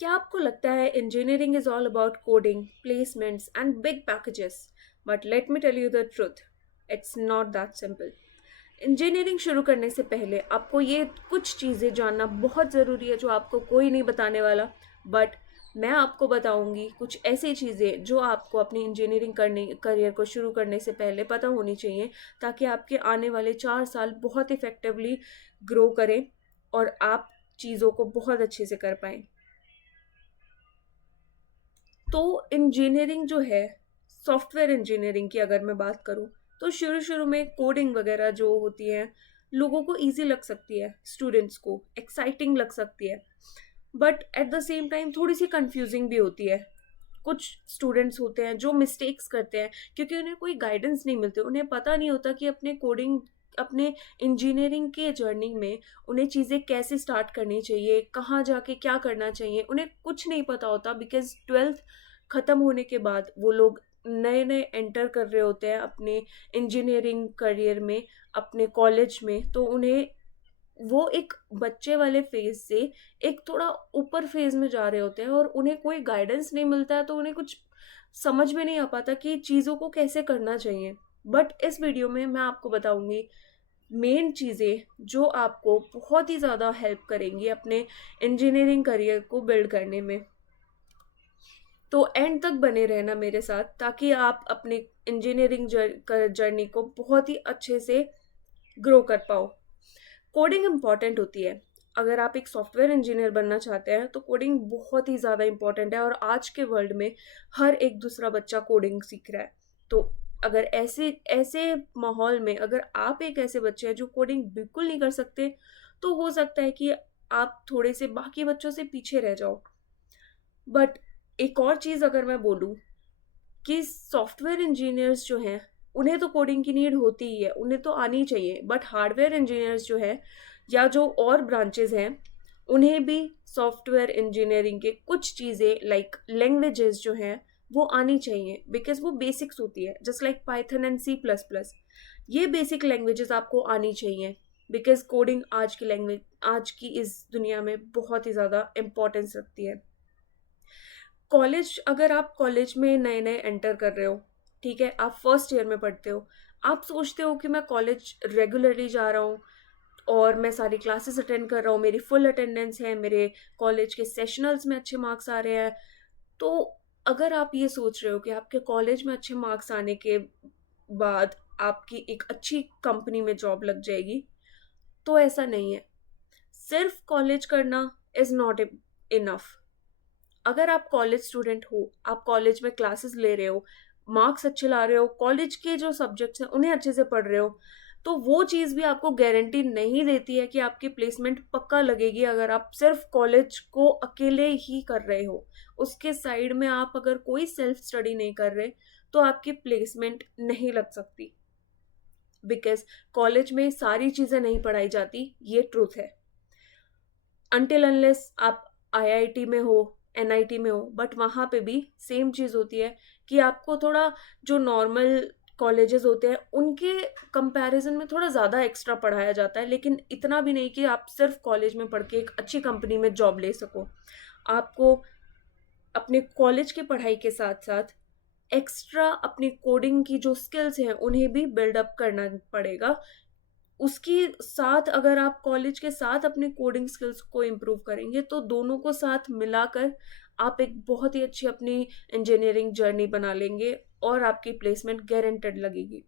क्या आपको लगता है engineering is all about coding, placements and big packages? But let me tell you the truth, it's not that simple. Engineering शुरू करने से पहले आपको ये कुछ चीज़ें जानना बहुत ज़रूरी है जो आपको कोई नहीं बताने वाला। बट मैं आपको बताऊंगी कुछ ऐसी चीज़ें जो आपको अपनी इंजीनियरिंग करने करियर को शुरू करने से पहले पता होनी चाहिए, ताकि आपके आने वाले 4 साल बहुत इफ़ेक्टिवली ग्रो करें और आप चीज़ों को बहुत अच्छे से कर पाएँ। तो इंजीनियरिंग जो है, सॉफ्टवेयर इंजीनियरिंग की अगर मैं बात करूँ, तो शुरू शुरू में कोडिंग वगैरह जो होती है लोगों को इजी लग सकती है, स्टूडेंट्स को एक्साइटिंग लग सकती है। But at the same time थोड़ी सी कंफ्यूजिंग भी होती है। कुछ स्टूडेंट्स होते हैं जो मिस्टेक्स करते हैं क्योंकि उन्हें कोई गाइडेंस नहीं मिलती, उन्हें पता नहीं होता कि अपने इंजीनियरिंग के जर्नी में उन्हें चीज़ें कैसे स्टार्ट करनी चाहिए, कहाँ जाके क्या करना चाहिए, उन्हें कुछ नहीं पता होता। बिकॉज ट्वेल्थ ख़त्म होने के बाद वो लोग नए नए एंटर कर रहे होते हैं अपने इंजीनियरिंग करियर में, अपने कॉलेज में। तो उन्हें वो एक बच्चे वाले फेज से एक थोड़ा ऊपर फेज में जा रहे होते हैं और उन्हें कोई गाइडेंस नहीं मिलता है, तो उन्हें कुछ समझ में नहीं आ पाता कि चीज़ों को कैसे करना चाहिए। बट इस वीडियो में मैं आपको बताऊंगी मेन चीज़ें जो आपको बहुत ही ज़्यादा हेल्प करेंगी अपने इंजीनियरिंग करियर को बिल्ड करने में। तो एंड तक बने रहना मेरे साथ, ताकि आप अपने इंजीनियरिंग जर्नी को बहुत ही अच्छे से ग्रो कर पाओ। कोडिंग इम्पॉर्टेंट होती है। अगर आप एक सॉफ्टवेयर इंजीनियर बनना चाहते हैं तो कोडिंग बहुत ही ज़्यादा इम्पॉर्टेंट है, और आज के वर्ल्ड में हर एक दूसरा बच्चा कोडिंग सीख रहा है। तो अगर ऐसे ऐसे माहौल में अगर आप एक ऐसे बच्चे हैं जो कोडिंग बिल्कुल नहीं कर सकते, तो हो सकता है कि आप थोड़े से बाकी बच्चों से पीछे रह जाओ। बट एक और चीज़ अगर मैं बोलूँ कि सॉफ्टवेयर इंजीनियर्स जो हैं उन्हें तो कोडिंग की नीड होती ही है, उन्हें तो आनी चाहिए। बट हार्डवेयर इंजीनियर्स जो है या जो और ब्रांचेस हैं, उन्हें भी सॉफ्टवेयर इंजीनियरिंग के कुछ चीज़ें लाइक लैंग्वेजेस जो हैं वो आनी चाहिए, बिकॉज वो बेसिक्स होती है, just like Python and C++। ये बेसिक लैंग्वेजेस आपको आनी चाहिए, बिकॉज कोडिंग आज की लैंग्वेज, आज की इस दुनिया में बहुत ही ज़्यादा इम्पोर्टेंस रखती है। कॉलेज, अगर आप कॉलेज में नए नए एंटर कर रहे हो, ठीक है, आप फर्स्ट ईयर में पढ़ते हो, आप सोचते हो कि मैं कॉलेज रेगुलरली जा रहा हूँ और मैं सारी क्लासेस अटेंड कर रहा हूँ, मेरी फुल अटेंडेंस है, मेरे कॉलेज के सेशनल्स में अच्छे मार्क्स आ रहे हैं। तो अगर आप ये सोच रहे हो कि आपके कॉलेज में अच्छे मार्क्स आने के बाद आपकी एक अच्छी कंपनी में जॉब लग जाएगी, तो ऐसा नहीं है। सिर्फ कॉलेज करना इज नॉट इनफ। अगर आप कॉलेज स्टूडेंट हो, आप कॉलेज में क्लासेस ले रहे हो, मार्क्स अच्छे ला रहे हो, कॉलेज के जो सब्जेक्ट्स हैं उन्हें अच्छे से पढ़ रहे हो, तो वो चीज़ भी आपको गारंटी नहीं देती है कि आपकी प्लेसमेंट पक्का लगेगी। अगर आप सिर्फ कॉलेज को अकेले ही कर रहे हो, उसके साइड में आप अगर कोई सेल्फ स्टडी नहीं कर रहे, तो आपकी प्लेसमेंट नहीं लग सकती। बिकॉज कॉलेज में सारी चीज़ें नहीं पढ़ाई जाती, ये ट्रूथ है। अनटिल अनलेस आप IIT में हो, NIT में हो, बट वहाँ पे भी सेम चीज़ होती है कि आपको थोड़ा, जो नॉर्मल कॉलेजेस होते हैं उनके कंपैरिजन में थोड़ा ज़्यादा एक्स्ट्रा पढ़ाया जाता है, लेकिन इतना भी नहीं कि आप सिर्फ कॉलेज में पढ़ के एक अच्छी कंपनी में जॉब ले सको। आपको अपने कॉलेज की पढ़ाई के साथ साथ एक्स्ट्रा अपनी कोडिंग की जो स्किल्स हैं उन्हें भी बिल्डअप करना पड़ेगा। उसके साथ अगर आप कॉलेज के साथ अपने कोडिंग स्किल्स को इम्प्रूव करेंगे, तो दोनों को साथ मिलाकर आप एक बहुत ही अच्छी अपनी इंजीनियरिंग जर्नी बना लेंगे और आपकी प्लेसमेंट गारंटेड लगेगी।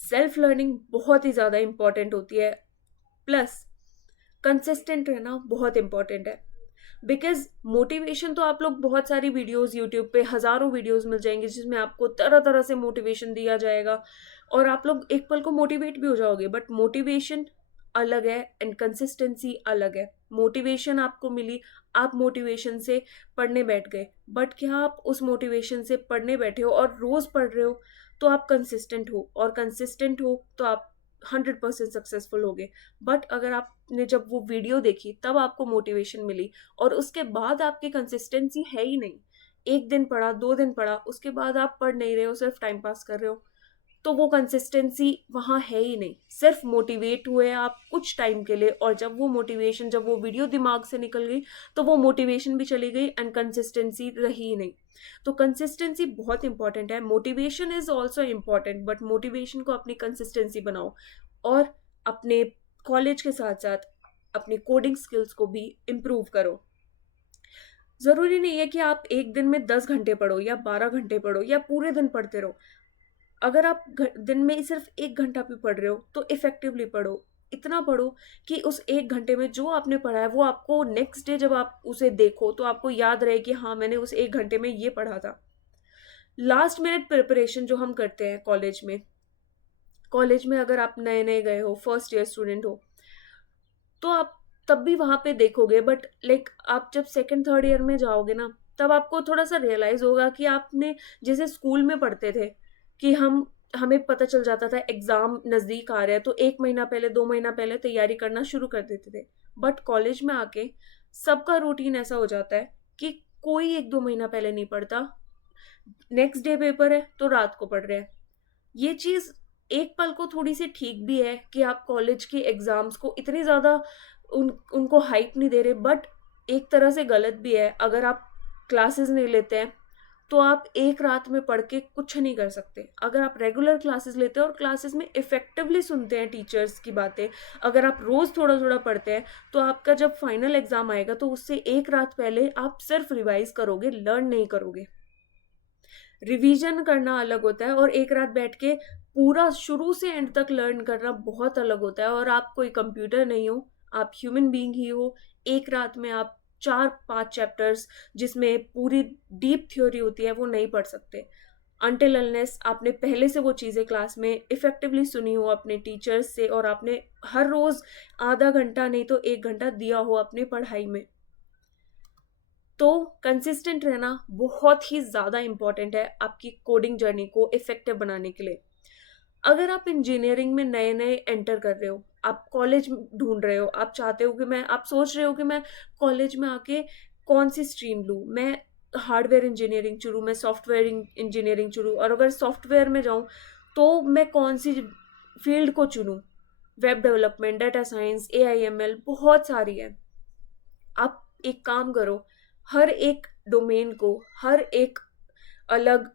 सेल्फ लर्निंग बहुत ही ज़्यादा इम्पॉर्टेंट होती है, प्लस कंसिस्टेंट रहना बहुत इम्पॉर्टेंट है। बिकॉज मोटिवेशन तो आप लोग, बहुत सारी वीडियोस यूट्यूब पे हज़ारों वीडियोस मिल जाएंगे जिसमें आपको तरह तरह से मोटिवेशन दिया जाएगा और आप लोग एक पल को मोटिवेट भी हो जाओगे। बट मोटिवेशन अलग है एंड कंसिस्टेंसी अलग है। मोटिवेशन आपको मिली, आप मोटिवेशन से पढ़ने बैठ गए, बट क्या आप उस मोटिवेशन से पढ़ने बैठे हो और रोज़ पढ़ रहे हो, तो आप कंसिस्टेंट हो, और कंसिस्टेंट हो तो आप 100% सक्सेसफुल हो गए। बट अगर आपने जब वो वीडियो देखी तब आपको मोटिवेशन मिली और उसके बाद आपकी कंसिस्टेंसी है ही नहीं, एक दिन पढ़ा, 2 दिन पढ़ा, उसके बाद आप पढ़ नहीं रहे हो, सिर्फ टाइम पास कर रहे हो, तो वो कंसिस्टेंसी वहाँ है ही नहीं। सिर्फ मोटिवेट हुए आप कुछ टाइम के लिए, और जब वो वीडियो दिमाग से निकल गई तो वो मोटिवेशन भी चली गई एंड कंसिस्टेंसी रही ही नहीं। तो कंसिस्टेंसी बहुत इंपॉर्टेंट है। Motivation is also important, but motivation को अपनी कंसिस्टेंसी बनाओ, और अपने कॉलेज के साथ साथ अपनी कोडिंग स्किल्स को भी इम्प्रूव करो। ज़रूरी नहीं है कि आप एक दिन में 10 घंटे पढ़ो या 12 घंटे पढ़ो या पूरे दिन पढ़ते रहो। अगर आप दिन में सिर्फ 1 घंटा भी पढ़ रहे हो तो इफेक्टिवली पढ़ो। इतना पढ़ो कि उस 1 घंटे में जो आपने पढ़ा है वो आपको नेक्स्ट डे जब आप उसे देखो तो आपको याद रहे कि हाँ, मैंने उस 1 घंटे में ये पढ़ा था। लास्ट मिनट प्रिपरेशन जो हम करते हैं कॉलेज में अगर आप नए नए गए हो, फर्स्ट ईयर स्टूडेंट हो, तो आप तब भी वहाँ पे देखोगे, बट लाइक आप जब सेकंड थर्ड ईयर में जाओगे ना, तब आपको थोड़ा सा रियलाइज होगा कि आपने जैसे स्कूल में पढ़ते थे कि हमें पता चल जाता था एग्जाम नजदीक आ रहा है तो 1 महीना पहले 2 महीना पहले तैयारी करना शुरू कर देते थे। बट कॉलेज में आके सबका रूटीन ऐसा हो जाता है कि कोई 1-2 महीना पहले नहीं पढ़ता, नेक्स्ट डे पेपर है तो रात को पढ़ रहे हैं। ये चीज एक पल को थोड़ी सी ठीक भी है कि आप कॉलेज के एग्जाम्स को इतनी ज्यादा उनको हाइप नहीं दे रहे, बट एक तरह से गलत भी है। अगर आप क्लासेस नहीं लेते हैं तो आप एक रात में पढ़ के कुछ नहीं कर सकते। अगर आप रेगुलर क्लासेस लेते हैं और क्लासेस में इफेक्टिवली सुनते हैं टीचर्स की बातें, अगर आप रोज थोड़ा थोड़ा पढ़ते हैं, तो आपका जब फाइनल एग्जाम आएगा तो उससे एक रात पहले आप सिर्फ रिवाइज करोगे, लर्न नहीं करोगे। रिवीजन करना अलग होता है और एक रात बैठ के पूरा शुरू से एंड तक लर्न करना बहुत अलग होता है। और आप कोई कंप्यूटर नहीं हो, आप ह्यूमन बीइंग ही हो। एक रात में आप 4-5 चैप्टर्स जिसमें पूरी डीप थ्योरी होती है वो नहीं पढ़ सकते, अनटिल अनलेस आपने पहले से वो चीज़ें क्लास में इफेक्टिवली सुनी हो अपने टीचर्स से, और आपने हर रोज आधा घंटा नहीं तो 1 घंटा दिया हो अपनी पढ़ाई में। तो कंसिस्टेंट रहना बहुत ही ज़्यादा इम्पॉर्टेंट है आपकी कोडिंग जर्नी को इफेक्टिव बनाने के लिए। अगर आप इंजीनियरिंग में नए नए एंटर कर रहे हो, आप कॉलेज ढूंढ रहे हो, आप चाहते हो कि आप सोच रहे हो कि मैं कॉलेज में आके कौन सी स्ट्रीम लूँ, मैं हार्डवेयर इंजीनियरिंग चुनूँ, मैं सॉफ्टवेयर इंजीनियरिंग चुनूँ, और अगर सॉफ्टवेयर में जाऊँ तो मैं कौन सी फील्ड को चुनूँ। Web development, data science, AIML बहुत सारी है। आप एक काम करो, हर एक डोमेन को, हर एक अलग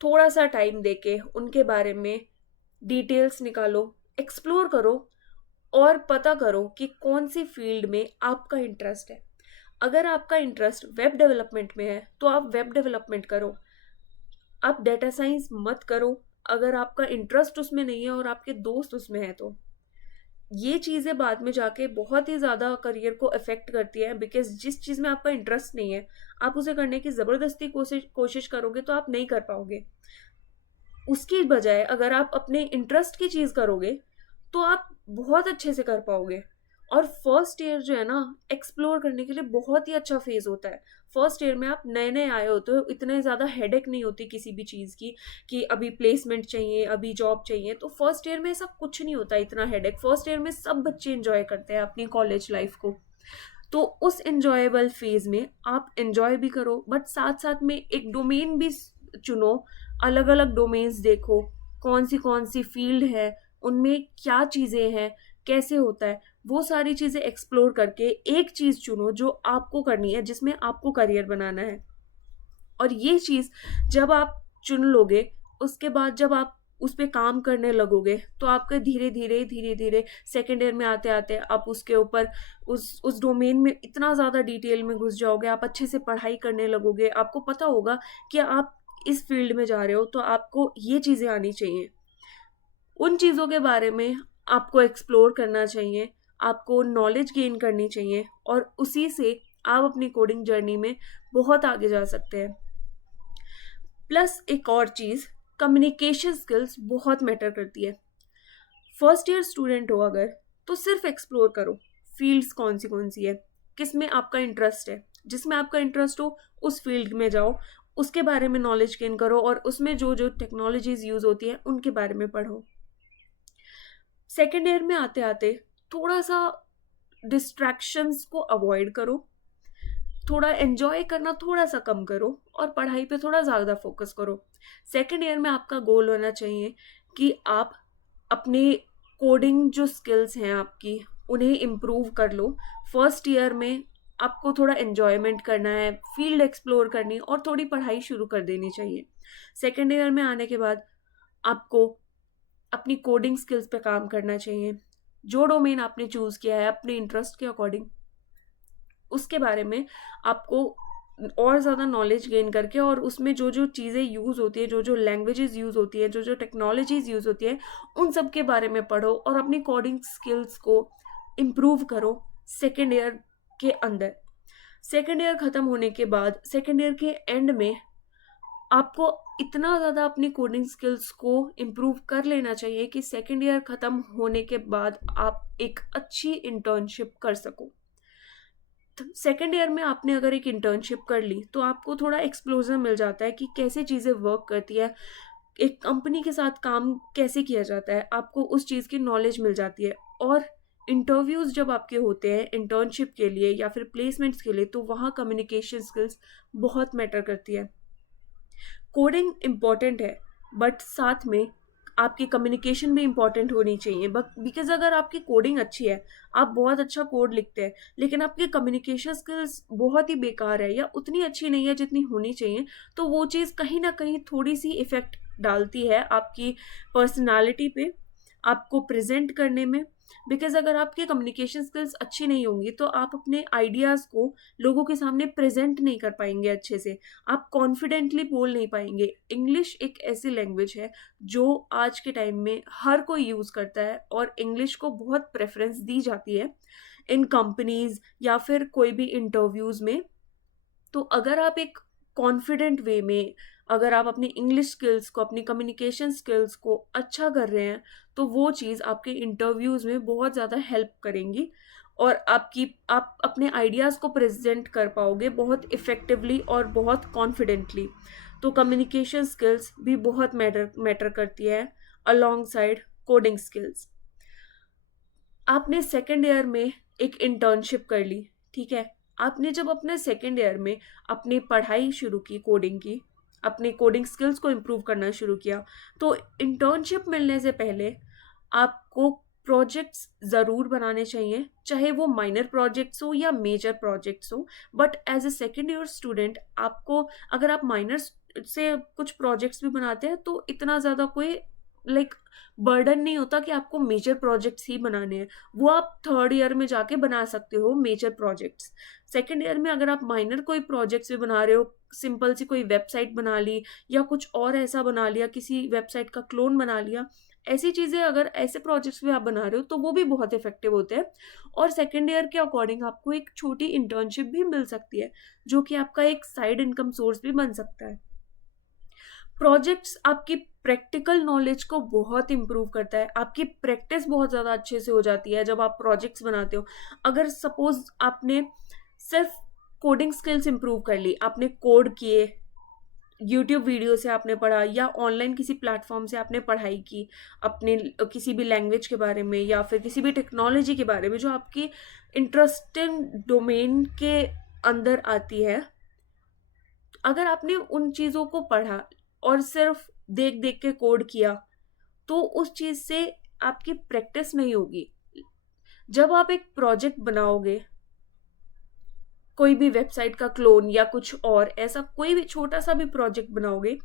थोड़ा सा टाइम देके उनके बारे में डिटेल्स निकालो, एक्सप्लोर करो, और पता करो कि कौन सी फील्ड में आपका इंटरेस्ट है। अगर आपका इंटरेस्ट वेब डेवलपमेंट में है तो आप वेब डेवलपमेंट करो, आप डेटा साइंस मत करो अगर आपका इंटरेस्ट उसमें नहीं है और आपके दोस्त उसमें है तो। ये चीज़ें बाद में जाके बहुत ही ज़्यादा करियर को अफेक्ट करती है, बिकॉज जिस चीज़ में आपका इंटरेस्ट नहीं है आप उसे करने की ज़बरदस्ती कोशिश करोगे तो आप नहीं कर पाओगे। उसकी बजाय अगर आप अपने इंटरेस्ट की चीज़ करोगे तो आप बहुत अच्छे से कर पाओगे। और फर्स्ट ईयर जो है ना, एक्सप्लोर करने के लिए बहुत ही अच्छा फेज होता है। फर्स्ट ईयर में आप नए नए आए होते हो, इतने ज़्यादा हेडेक नहीं होती किसी भी चीज़ की कि अभी प्लेसमेंट चाहिए, अभी जॉब चाहिए। तो फर्स्ट ईयर में ऐसा कुछ नहीं होता इतना हेडेक। फर्स्ट ईयर में सब बच्चे इंजॉय करते हैं अपनी कॉलेज लाइफ को। तो उस एंजॉयबल फेज में आप एंजॉय भी करो, बट साथ साथ में एक डोमेन भी चुनो, अलग अलग डोमेन्स देखो, कौन सी फील्ड है, उनमें क्या चीज़ें हैं, कैसे होता है, वो सारी चीज़ें एक्सप्लोर करके एक चीज़ चुनो जो आपको करनी है, जिसमें आपको करियर बनाना है। और ये चीज़ जब आप चुन लोगे, उसके बाद जब आप उस पे काम करने लगोगे तो आपके धीरे धीरे सेकेंड ईयर में आते आते आप उसके ऊपर उस डोमेन में इतना ज़्यादा डिटेल में घुस जाओगे, आप अच्छे से पढ़ाई करने लगोगे, आपको पता होगा कि आप इस फील्ड में जा रहे हो तो आपको ये चीज़ें आनी चाहिए। उन चीज़ों के बारे में आपको एक्सप्लोर करना चाहिए, आपको नॉलेज गेन करनी चाहिए, और उसी से आप अपनी कोडिंग जर्नी में बहुत आगे जा सकते हैं। प्लस एक और चीज़, कम्युनिकेशन स्किल्स बहुत मैटर करती है। फर्स्ट ईयर स्टूडेंट हो अगर, तो सिर्फ एक्सप्लोर करो फील्ड्स कौन सी है, किस में आपका इंटरेस्ट है, जिसमें आपका इंटरेस्ट हो उस फील्ड में जाओ, उसके बारे में नॉलेज गेन करो, और उसमें जो जो टेक्नोलॉजीज यूज होती है उनके बारे में पढ़ो। सेकेंड ईयर में आते आते थोड़ा सा डिस्ट्रैक्शंस को अवॉइड करो, थोड़ा एन्जॉय करना थोड़ा-सा कम करो और पढ़ाई पे थोड़ा ज़्यादा फ़ोकस करो। सेकंड ईयर में आपका गोल होना चाहिए कि आप अपने कोडिंग जो स्किल्स हैं आपकी, उन्हें इम्प्रूव कर लो। फर्स्ट ईयर में आपको थोड़ा एन्जॉयमेंट करना है, फ़ील्ड एक्सप्लोर करनी है और थोड़ी पढ़ाई शुरू कर देनी चाहिए। सेकंड ईयर में आने के बाद आपको अपनी कोडिंग स्किल्स पे काम करना चाहिए। जो डोमेन आपने चूज़ किया है अपने इंटरेस्ट के अकॉर्डिंग, उसके बारे में आपको और ज़्यादा नॉलेज गेन करके और उसमें जो-जो चीज़ें यूज़ होती हैं, जो-जो लैंग्वेजेज़ यूज़ होती हैं, जो-जो टेक्नोलॉजीज़ यूज़ होती हैं, उन सब के बारे में पढ़ो और अपनी कोडिंग स्किल्स को इम्प्रूव करो सेकंड ईयर के अंदर। सेकंड ईयर खत्म होने के बाद, सेकंड ईयर के एंड में आपको इतना ज़्यादा अपनी कोडिंग स्किल्स को इम्प्रूव कर लेना चाहिए कि सेकंड ईयर खत्म होने के बाद आप एक अच्छी इंटर्नशिप कर सको। सेकंड ईयर में आपने अगर एक इंटर्नशिप कर ली तो आपको थोड़ा एक्सप्लोजर मिल जाता है कि कैसे चीज़ें वर्क करती है, एक कंपनी के साथ काम कैसे किया जाता है, आपको उस चीज़ की नॉलेज मिल जाती है। और इंटरव्यूज़ जब आपके होते हैं इंटर्नशिप के लिए या फिर प्लेसमेंट्स के लिए, तो वहाँ कम्युनिकेशन स्किल्स बहुत मैटर करती है। कोडिंग इम्पॉर्टेंट है, बट साथ में आपकी कम्युनिकेशन भी इम्पॉर्टेंट होनी चाहिए। बिकॉज अगर आपकी कोडिंग अच्छी है, आप बहुत अच्छा कोड लिखते हैं, लेकिन आपकी कम्युनिकेशन स्किल्स बहुत ही बेकार है या उतनी अच्छी नहीं है जितनी होनी चाहिए, तो वो चीज़ कहीं ना कहीं थोड़ी सी इफ़ेक्ट डालती है आपकी पर्सनालिटी पे, आपको प्रेजेंट करने में। बिकॉज अगर आपकी कम्युनिकेशन स्किल्स अच्छी नहीं होंगी तो आप अपने आइडियाज़ को लोगों के सामने प्रेजेंट नहीं कर पाएंगे अच्छे से, आप कॉन्फिडेंटली बोल नहीं पाएंगे। इंग्लिश एक ऐसी लैंग्वेज है जो आज के टाइम में हर कोई यूज़ करता है और इंग्लिश को बहुत प्रेफरेंस दी जाती है इन कंपनीज या फिर कोई भी इंटरव्यूज़ में। तो अगर आप एक कॉन्फिडेंट वे में, अगर आप अपनी इंग्लिश स्किल्स को, अपनी कम्युनिकेशन स्किल्स को अच्छा कर रहे हैं, तो वो चीज़ आपके इंटरव्यूज़ में बहुत ज़्यादा हेल्प करेंगी और आप अपने आइडियाज़ को प्रेजेंट कर पाओगे बहुत इफ़ेक्टिवली और बहुत कॉन्फिडेंटली। तो कम्युनिकेशन स्किल्स भी बहुत मैटर करती है अलोंग साइड कोडिंग स्किल्स। आपने सेकेंड ईयर में एक इंटर्नशिप कर ली, ठीक है। आपने जब अपने सेकेंड ईयर में अपनी पढ़ाई शुरू की कोडिंग की, अपने कोडिंग स्किल्स को इम्प्रूव करना शुरू किया, तो इंटर्नशिप मिलने से पहले आपको प्रोजेक्ट्स ज़रूर बनाने चाहिए, चाहे वो माइनर प्रोजेक्ट्स हो या मेजर प्रोजेक्ट्स हो। But as a second year student आपको, अगर आप माइनर से कुछ प्रोजेक्ट्स भी बनाते हैं तो इतना ज़्यादा कोई लाइक बर्डन नहीं होता कि आपको मेजर प्रोजेक्ट्स ही बनाने हैं। वो आप थर्ड ईयर में जाके बना सकते हो मेजर प्रोजेक्ट्स। सेकेंड ईयर में अगर आप माइनर कोई प्रोजेक्ट्स भी बना रहे हो, सिंपल सी कोई वेबसाइट बना ली या कुछ और ऐसा बना लिया, किसी वेबसाइट का क्लोन बना लिया, ऐसी चीज़ें अगर ऐसे प्रोजेक्ट्स भी आप बना रहे हो तो वो भी बहुत इफेक्टिव होते हैं। और सेकेंड ईयर के अकॉर्डिंग आपको एक छोटी इंटर्नशिप भी मिल सकती है जो कि आपका एक साइड इनकम सोर्स भी बन सकता है। प्रोजेक्ट्स आपकी प्रैक्टिकल नॉलेज को बहुत इम्प्रूव करता है, आपकी प्रैक्टिस बहुत ज़्यादा अच्छे से हो जाती है जब आप प्रोजेक्ट्स बनाते हो। अगर सपोज आपने सिर्फ कोडिंग स्किल्स इम्प्रूव कर ली, आपने कोड किए, यूट्यूब वीडियो से आपने पढ़ा या ऑनलाइन किसी प्लेटफॉर्म से आपने पढ़ाई की अपने किसी भी लैंग्वेज के बारे में या फिर किसी भी टेक्नोलॉजी के बारे में जो आपकी इंटरेस्टिंग डोमेन के अंदर आती है, अगर आपने उन चीज़ों को पढ़ा और सिर्फ देख देख के कोड किया तो उस चीज़ से आपकी प्रैक्टिस नहीं होगी। जब आप एक प्रोजेक्ट बनाओगे, कोई भी वेबसाइट का क्लोन या कुछ और ऐसा कोई भी छोटा सा भी प्रोजेक्ट बनाओगे,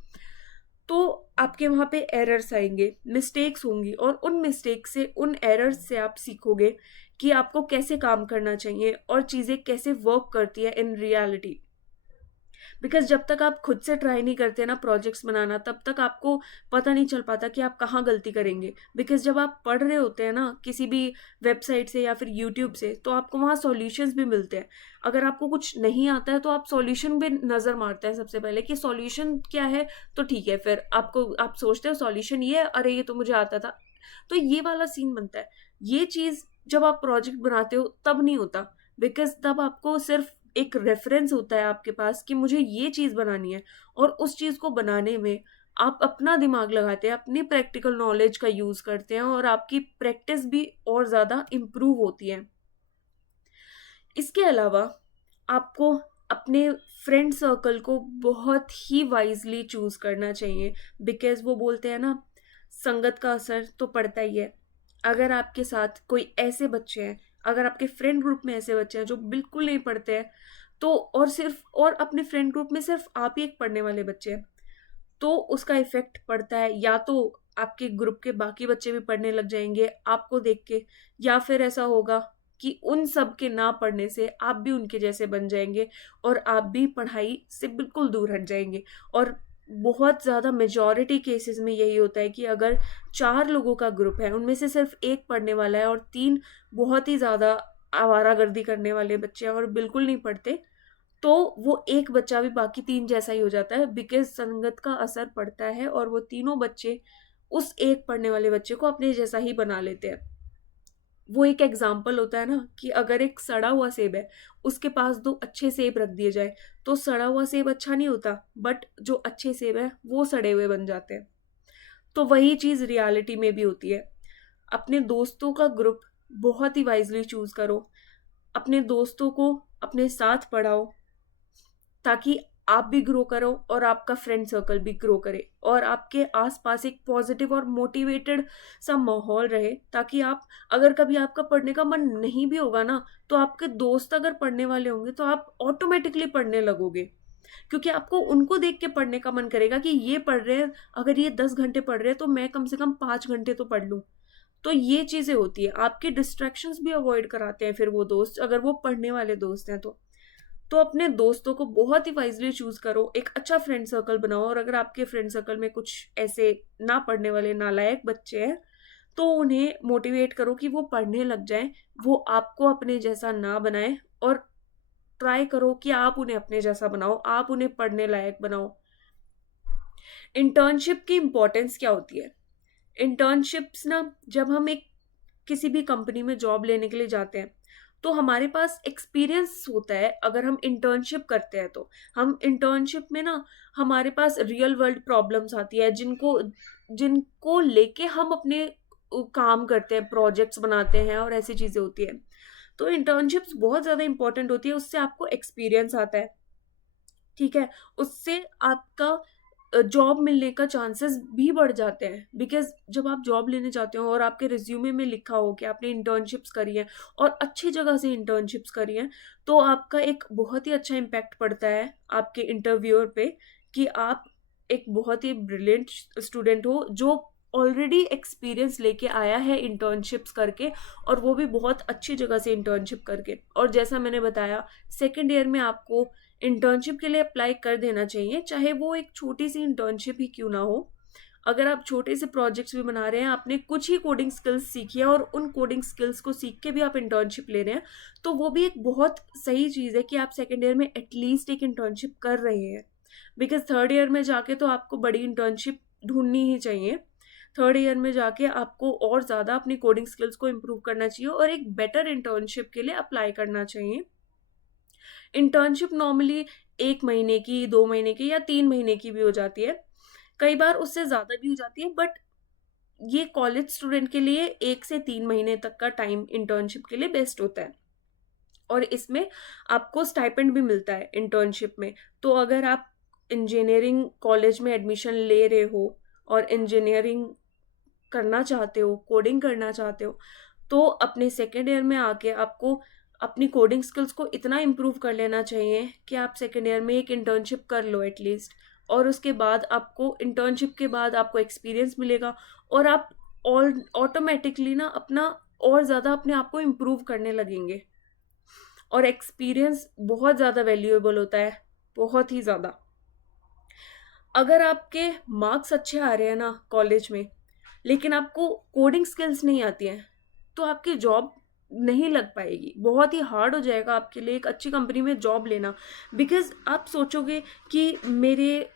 तो आपके वहाँ पे एरर्स आएंगे, मिस्टेक्स होंगी और उन मिस्टेक से, उन एरर्स से आप सीखोगे कि आपको कैसे काम करना चाहिए और चीज़ें कैसे वर्क करती है इन रियलिटी। बिकॉज जब तक आप खुद से ट्राई नहीं करते ना प्रोजेक्ट्स बनाना, तब तक आपको पता नहीं चल पाता कि आप कहाँ गलती करेंगे। बिकॉज जब आप पढ़ रहे होते हैं ना किसी भी वेबसाइट से या फिर यूट्यूब से, तो आपको वहाँ सॉल्यूशंस भी मिलते हैं। अगर आपको कुछ नहीं आता है तो आप सॉल्यूशन पे नज़र मारते हैं सबसे पहले कि सॉल्यूशन क्या है, तो ठीक है, फिर आप सोचते हो सॉल्यूशन ये है, अरे ये तो मुझे आता था। तो ये वाला सीन बनता है। ये चीज़ जब आप प्रोजेक्ट बनाते हो तब नहीं होता, बिकॉज तब आपको सिर्फ एक रेफरेंस होता है आपके पास कि मुझे ये चीज़ बनानी है और उस चीज़ को बनाने में आप अपना दिमाग लगाते हैं, अपनी प्रैक्टिकल नॉलेज का यूज़ करते हैं और आपकी प्रैक्टिस भी और ज़्यादा इम्प्रूव होती है। इसके अलावा आपको अपने फ्रेंड सर्कल को बहुत ही वाइजली चूज करना चाहिए, बिकॉज वो बोलते हैं ना, संगत का असर तो पड़ता ही है। अगर आपके साथ कोई ऐसे बच्चे हैं, अगर आपके फ्रेंड ग्रुप में ऐसे बच्चे हैं जो बिल्कुल नहीं पढ़ते हैं, तो और अपने फ्रेंड ग्रुप में सिर्फ आप ही एक पढ़ने वाले बच्चे हैं, तो उसका इफेक्ट पड़ता है। या तो आपके ग्रुप के बाकी बच्चे भी पढ़ने लग जाएंगे आपको देख के, या फिर ऐसा होगा कि उन सब के ना पढ़ने से आप भी उनके जैसे बन जाएंगे और आप भी पढ़ाई से बिल्कुल दूर हट जाएंगे। और बहुत ज़्यादा मेजॉरिटी केसेस में यही होता है कि अगर 4 लोगों का ग्रुप है, उनमें से सिर्फ एक पढ़ने वाला है और 3 बहुत ही ज़्यादा आवारागर्दी करने वाले बच्चे हैं और बिल्कुल नहीं पढ़ते, तो वो एक बच्चा भी बाकी 3 जैसा ही हो जाता है, बिकॉज संगत का असर पड़ता है और वो तीनों बच्चे उस एक पढ़ने वाले बच्चे को अपने जैसा ही बना लेते हैं। वो एक एग्जाम्पल होता है ना कि अगर एक सड़ा हुआ सेब है, उसके पास 2 अच्छे सेब रख दिए जाए, तो सड़ा हुआ सेब अच्छा नहीं होता, बट जो अच्छे सेब है वो सड़े हुए बन जाते हैं। तो वही चीज रियलिटी में भी होती है। अपने दोस्तों का ग्रुप बहुत ही वाइजली चूज करो, अपने दोस्तों को अपने साथ पढ़ाओ, ताकि आप भी ग्रो करो और आपका फ्रेंड सर्कल भी ग्रो करे और आपके आसपास एक पॉजिटिव और मोटिवेटेड सा माहौल रहे, ताकि आप, अगर कभी आपका पढ़ने का मन नहीं भी होगा ना, तो आपके दोस्त अगर पढ़ने वाले होंगे तो आप ऑटोमेटिकली पढ़ने लगोगे, क्योंकि आपको उनको देख के पढ़ने का मन करेगा कि ये पढ़ रहे हैं, अगर ये 10 घंटे पढ़ रहे हैं तो मैं कम से कम 5 घंटे तो पढ़ लूँ। तो ये चीजें होती है, आपके डिस्ट्रैक्शंस भी अवॉइड कराते हैं फिर वो दोस्त, अगर वो पढ़ने वाले दोस्त हैं तो अपने दोस्तों को बहुत ही वाइजली चूज करो, एक अच्छा फ्रेंड सर्कल बनाओ। और अगर आपके फ्रेंड सर्कल में कुछ ऐसे ना पढ़ने वाले नालायक बच्चे हैं, तो उन्हें मोटिवेट करो कि वो पढ़ने लग जाएं, वो आपको अपने जैसा ना बनाए, और ट्राई करो कि आप उन्हें अपने जैसा बनाओ, आप उन्हें पढ़ने लायक बनाओ। इंटर्नशिप की इम्पोर्टेंस क्या होती है? इंटर्नशिप्स ना, जब हम एक किसी भी कंपनी में जॉब लेने के लिए जाते हैं, तो हमारे पास एक्सपीरियंस होता है। अगर हम इंटर्नशिप करते हैं तो हम इंटर्नशिप में ना, हमारे पास रियल वर्ल्ड प्रॉब्लम्स आती है जिनको जिनको लेके हम अपने काम करते हैं, प्रोजेक्ट्स बनाते हैं और ऐसी चीजें होती है। तो इंटर्नशिप्स बहुत ज्यादा इंपॉर्टेंट होती है, उससे आपको एक्सपीरियंस आता है। ठीक है, उससे आपका जॉब मिलने का चांसेस भी बढ़ जाते हैं, बिकॉज जब आप जॉब लेने जाते हो और आपके रिज्यूमे में लिखा हो कि आपने इंटर्नशिप्स करी है और अच्छी जगह से इंटर्नशिप्स करी है, तो आपका एक बहुत ही अच्छा इम्पैक्ट पड़ता है आपके इंटरव्यूअर पे, कि आप एक बहुत ही ब्रिलियंट स्टूडेंट हो जो ऑलरेडी एक्सपीरियंस लेके आया है इंटर्नशिप्स करके, और वो भी बहुत अच्छी जगह से इंटर्नशिप करके। और जैसा मैंने बताया, सेकेंड ईयर में आपको इंटर्नशिप के लिए अप्लाई कर देना चाहिए, चाहे वो एक छोटी सी इंटर्नशिप ही क्यों ना हो। अगर आप छोटे से प्रोजेक्ट्स भी बना रहे हैं, आपने कुछ ही कोडिंग स्किल्स सीखी है और उन कोडिंग स्किल्स को सीख के भी आप इंटर्नशिप ले रहे हैं, तो वो भी एक बहुत सही चीज़ है कि आप सेकेंड ईयर में एटलीस्ट एक इंटर्नशिप कर रहे हैं। बिकॉज थर्ड ईयर में जाके तो आपको बड़ी इंटर्नशिप ढूंढनी ही चाहिए। थर्ड ईयर में जाके आपको और ज़्यादा अपनी कोडिंग स्किल्स को इम्प्रूव करना चाहिए और एक बेटर इंटर्नशिप के लिए अप्लाई करना चाहिए। इंटर्नशिप नॉर्मली 1 महीने की, 2 महीने की या 3 महीने की भी हो जाती है, कई बार उससे ज़्यादा भी हो जाती है, बट ये कॉलेज स्टूडेंट के लिए 1 से 3 महीने तक का टाइम इंटर्नशिप के लिए बेस्ट होता है। और इसमें आपको स्टाइपेंड भी मिलता है इंटर्नशिप में। तो अगर आप इंजीनियरिंग कॉलेज में एडमिशन ले रहे हो और इंजीनियरिंग करना चाहते हो, कोडिंग करना चाहते हो, तो अपने सेकेंड ईयर में आके आपको अपनी कोडिंग स्किल्स को इतना इम्प्रूव कर लेना चाहिए कि आप सेकेंड ईयर में एक इंटर्नशिप कर लो एटलीस्ट। और उसके बाद आपको इंटर्नशिप के बाद आपको एक्सपीरियंस मिलेगा और आप ऑटोमेटिकली ना अपना और ज़्यादा अपने आप को इम्प्रूव करने लगेंगे। और एक्सपीरियंस बहुत ज़्यादा वैल्यूएबल होता है, बहुत ही ज़्यादा। अगर आपके मार्क्स अच्छे आ रहे हैं ना कॉलेज में, लेकिन आपको कोडिंग स्किल्स नहीं आती हैं, तो आपकी जॉब नहीं लग पाएगी, बहुत ही हार्ड हो जाएगा आपके लिए एक अच्छी कंपनी में जॉब लेना। बिकॉज आप सोचोगे कि मेरे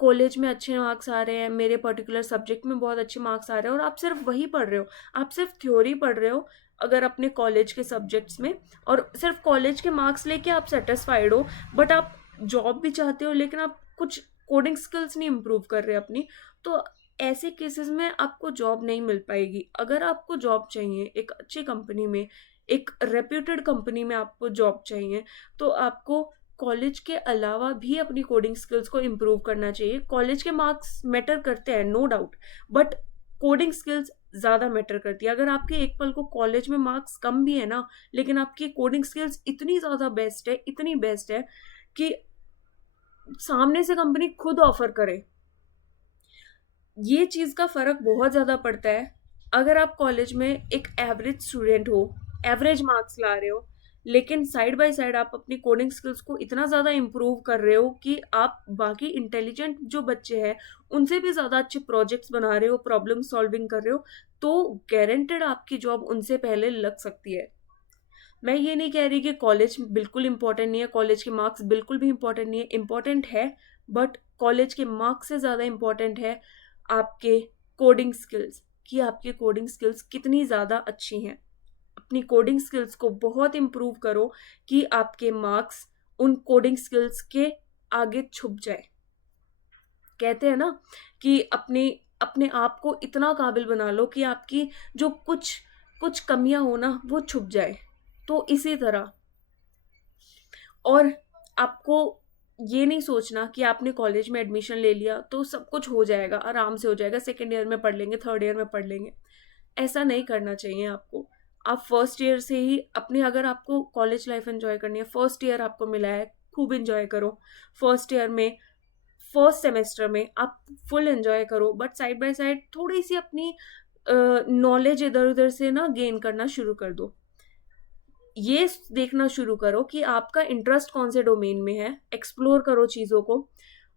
कॉलेज में अच्छे मार्क्स आ रहे हैं, मेरे पर्टिकुलर सब्जेक्ट में बहुत अच्छे मार्क्स आ रहे हैं, और आप सिर्फ वही पढ़ रहे हो, आप सिर्फ थ्योरी पढ़ रहे हो अगर अपने कॉलेज के सब्जेक्ट्स में, और सिर्फ कॉलेज के मार्क्स लेके आप सेटिस्फाइड हो, बट आप जॉब भी चाहते हो लेकिन आप कुछ कोडिंग स्किल्स नहीं इम्प्रूव कर रहे अपनी, तो ऐसे केसेस में आपको जॉब नहीं मिल पाएगी। अगर आपको जॉब चाहिए एक अच्छी कंपनी में, एक रेप्यूटेड कंपनी में आपको जॉब चाहिए, तो आपको कॉलेज के अलावा भी अपनी कोडिंग स्किल्स को इम्प्रूव करना चाहिए। कॉलेज के मार्क्स मैटर करते हैं, no doubt, but coding skills ज़्यादा मैटर करती है। अगर आपके एक पल को कॉलेज में मार्क्स कम भी है ना, लेकिन आपकी कोडिंग स्किल्स इतनी ज़्यादा बेस्ट है, इतनी बेस्ट है कि सामने से कंपनी खुद ऑफर करे। ये चीज़ का फ़र्क बहुत ज़्यादा पड़ता है। अगर आप कॉलेज में एक एवरेज स्टूडेंट हो, एवरेज मार्क्स ला रहे हो, लेकिन साइड बाय साइड आप अपनी कोडिंग स्किल्स को इतना ज़्यादा इम्प्रूव कर रहे हो कि आप बाकी इंटेलिजेंट जो बच्चे हैं उनसे भी ज़्यादा अच्छे प्रोजेक्ट्स बना रहे हो, प्रॉब्लम सॉल्विंग कर रहे हो, तो गारंटेड आपकी जॉब उनसे पहले लग सकती है। मैं ये नहीं कह रही कि कॉलेज बिल्कुल इंपॉर्टेंट नहीं है, कॉलेज के मार्क्स बिल्कुल भी इंपॉर्टेंट नहीं है, इंपॉर्टेंट है, बट कॉलेज के मार्क्स से ज़्यादा इंपॉर्टेंट है आपके कोडिंग स्किल्स, कि आपकी कोडिंग स्किल्स कितनी ज़्यादा अच्छी हैं। अपनी कोडिंग स्किल्स को बहुत इम्प्रूव करो कि आपके मार्क्स उन कोडिंग स्किल्स के आगे छुप जाए। कहते हैं ना कि अपने अपने आप को इतना काबिल बना लो कि आपकी जो कुछ कुछ कमियां हो ना वो छुप जाए। तो इसी तरह, और आपको ये नहीं सोचना कि आपने कॉलेज में एडमिशन ले लिया तो सब कुछ हो जाएगा, आराम से हो जाएगा, सेकेंड ईयर में पढ़ लेंगे, थर्ड ईयर में पढ़ लेंगे। ऐसा नहीं करना चाहिए आपको। आप फर्स्ट ईयर से ही अपनी, अगर आपको कॉलेज लाइफ एंजॉय करनी है, फर्स्ट ईयर आपको मिला है, खूब एंजॉय करो। फर्स्ट ईयर में, फर्स्ट सेमेस्टर में आप फुल एंजॉय करो, बट साइड बाय साइड थोड़ी सी अपनी नॉलेज इधर उधर से ना गेन करना शुरू कर दो। ये देखना शुरू करो कि आपका इंटरेस्ट कौन से डोमेन में है, एक्सप्लोर करो चीज़ों को,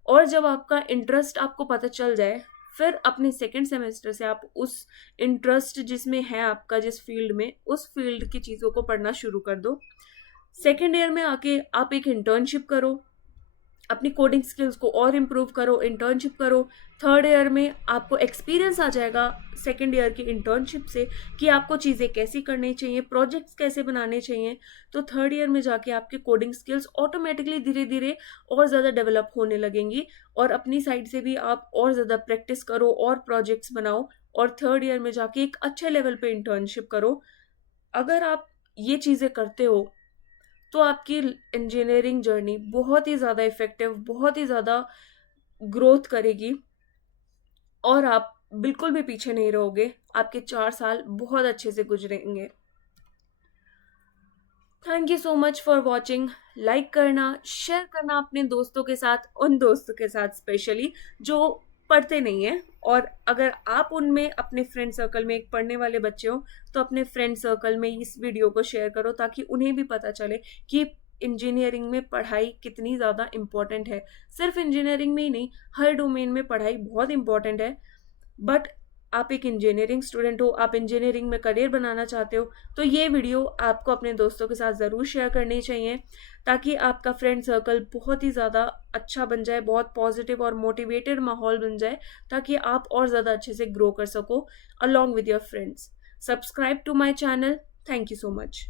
और जब आपका इंटरेस्ट आपको पता चल जाए, फिर अपने सेकेंड सेमेस्टर से आप उस इंटरेस्ट जिसमें है आपका, जिस फील्ड में, उस फील्ड की चीज़ों को पढ़ना शुरू कर दो। सेकेंड ईयर में आके आप एक इंटर्नशिप करो, अपनी कोडिंग स्किल्स को और इम्प्रूव करो, इंटर्नशिप करो। थर्ड ईयर में आपको एक्सपीरियंस आ जाएगा सेकेंड ईयर की इंटर्नशिप से कि आपको चीज़ें कैसी करनी चाहिए, प्रोजेक्ट्स कैसे बनाने चाहिए। तो थर्ड ईयर में जाके आपके कोडिंग स्किल्स ऑटोमेटिकली धीरे धीरे और ज़्यादा डेवलप होने लगेंगी, और अपनी साइड से भी आप और ज़्यादा प्रैक्टिस करो और प्रोजेक्ट्स बनाओ, और थर्ड ईयर में जाके एक अच्छे लेवल पे इंटर्नशिप करो। अगर आप ये चीज़ें करते हो तो आपकी इंजीनियरिंग जर्नी बहुत ही ज़्यादा इफ़ेक्टिव, बहुत ही ज़्यादा ग्रोथ करेगी, और आप बिल्कुल भी पीछे नहीं रहोगे। आपके 4 साल बहुत अच्छे से गुजरेंगे। Thank you so much for watching. Like करना, शेयर करना अपने दोस्तों के साथ, उन दोस्तों के साथ स्पेशली जो पढ़ते नहीं हैं, और अगर आप उनमें अपने फ्रेंड सर्कल में एक पढ़ने वाले बच्चे हो तो अपने फ्रेंड सर्कल में इस वीडियो को शेयर करो, ताकि उन्हें भी पता चले कि इंजीनियरिंग में पढ़ाई कितनी ज़्यादा इम्पोर्टेंट है। सिर्फ इंजीनियरिंग में ही नहीं, हर डोमेन में पढ़ाई बहुत इम्पोर्टेंट है। बट आप एक इंजीनियरिंग स्टूडेंट हो, आप इंजीनियरिंग में करियर बनाना चाहते हो, तो ये वीडियो आपको अपने दोस्तों के साथ ज़रूर शेयर करनी चाहिए, ताकि आपका फ्रेंड सर्कल बहुत ही ज़्यादा अच्छा बन जाए, बहुत पॉजिटिव और मोटिवेटेड माहौल बन जाए, ताकि आप और ज़्यादा अच्छे से ग्रो कर सको along with your friends. Subscribe to my channel. Thank you so much.